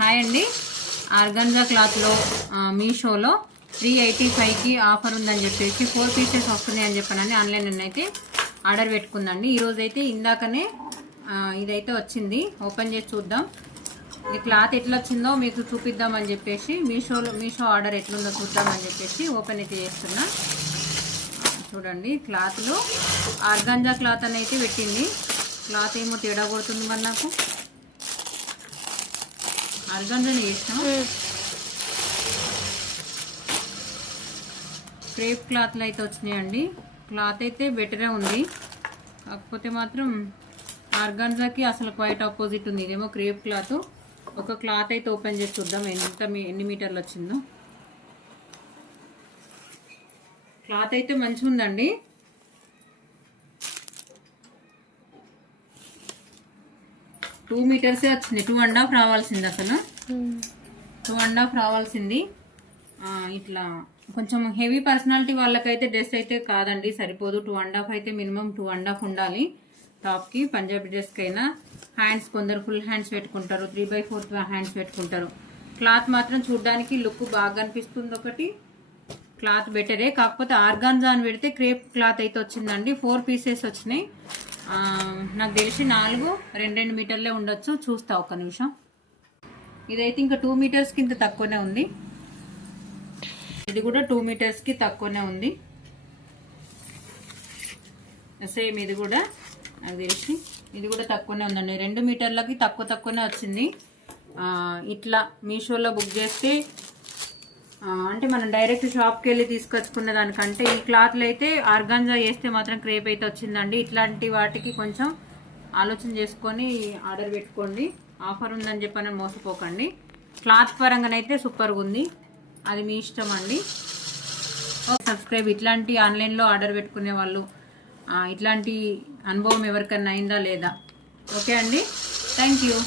Hi అండి. Organza క్లాత్లో మీషోలో 385కి ఆఫర్ ఉందని చెప్పేసి 4 పీసెస్ వస్తున్నాయి అని చెప్పానని ఆన్లైన్ అయితే ఆర్డర్ పెట్టుకుందండి. ఈరోజు అయితే ఇందాకనే ఇదైతే వచ్చింది. ఓపెన్ చేసి చూద్దాం ఈ క్లాత్ ఎట్లా వచ్చిందో మీకు చూపిద్దామని చెప్పేసి మీషో ఆర్డర్ ఎట్లుందో చూద్దామని చెప్పేసి ఓపెన్ అయితే చేస్తున్నా. చూడండి, క్లాత్లో ఆర్గాన్జా క్లాత్ అని అయితే పెట్టింది. క్లాత్ ఏమో తేడా కొడుతుంది మరి నాకు. ఆర్గాన్జాని చేసినాం. క్రేప్ క్లాత్లు అయితే వచ్చినాయండి. క్లాత్ అయితే బెటరే ఉంది, కాకపోతే మాత్రం ఆర్గాన్జాకి అసలు క్వైట్ ఆపోజిట్ ఉంది. ఇదేమో క్రేప్ క్లాత్. ఒక క్లాత్ అయితే ఓపెన్ చేసి చూద్దాం ఎన్ని మీటర్లు వచ్చిందో. క్లాత్ అయితే మంచిగా ఉందండి. టూ మీటర్సే వచ్చింది. 2.5 రావాల్సింది. అసలు 2.5 రావాల్సింది. ఇట్లా కొంచెం హెవీ పర్సనాలిటీ వాళ్ళకైతే డ్రెస్ అయితే కాదండి, సరిపోదు. 2.5 అయితే మినిమం 2.5 ఉండాలి టాప్కి. పంజాబీ డ్రెస్కి అయినా హ్యాండ్స్ కొందరు ఫుల్ హ్యాండ్స్ పెట్టుకుంటారు, 3/4 హ్యాండ్స్ పెట్టుకుంటారు. క్లాత్ మాత్రం చూడడానికి లుక్ బాగా అనిపిస్తుంది. ఒకటి క్లాత్ బెటరే, కాకపోతే ఆర్గాన్జా అని పెడితే క్రేప్ క్లాత్ అయితే వచ్చిందండి. 4 పీసెస్ వచ్చినాయి. నాకు తెలిసి 2 మీటర్లే ఉండొచ్చు. చూస్తా ఒక్క నిమిషం. ఇదైతే ఇంకా 2 మీటర్స్కి ఇంత తక్కువనే ఉంది. ఇది కూడా 2 మీటర్స్కి తక్కువనే ఉంది. సేమ్ ఇది కూడా నాకు తెలిసి ఇది కూడా తక్కువనే ఉందండి. 2 మీటర్లకి తక్కువనే వచ్చింది. ఇట్లా మీషోలో బుక్ చేస్తే అంటే మనం డైరెక్ట్ షాప్కి వెళ్ళి తీసుకొచ్చుకునే దానికంటే ఈ క్లాత్లు అయితే ఆర్గాన్జా వేస్తే మాత్రం క్రేప్ అయితే వచ్చిందండి. ఇట్లాంటి వాటికి కొంచెం ఆలోచన చేసుకొని ఆర్డర్ పెట్టుకోండి. ఆఫర్ ఉందని చెప్పని మోసపోకండి. క్లాత్ పరంగానైతే సూపర్గా ఉంది, అది మీ ఇష్టం అండి. సబ్స్క్రైబ్. ఇట్లాంటి ఆన్లైన్లో ఆర్డర్ పెట్టుకునే వాళ్ళు ఇట్లాంటి అనుభవం ఎవరికైనా అయిందా లేదా? ఓకే అండి, థ్యాంక్ యూ.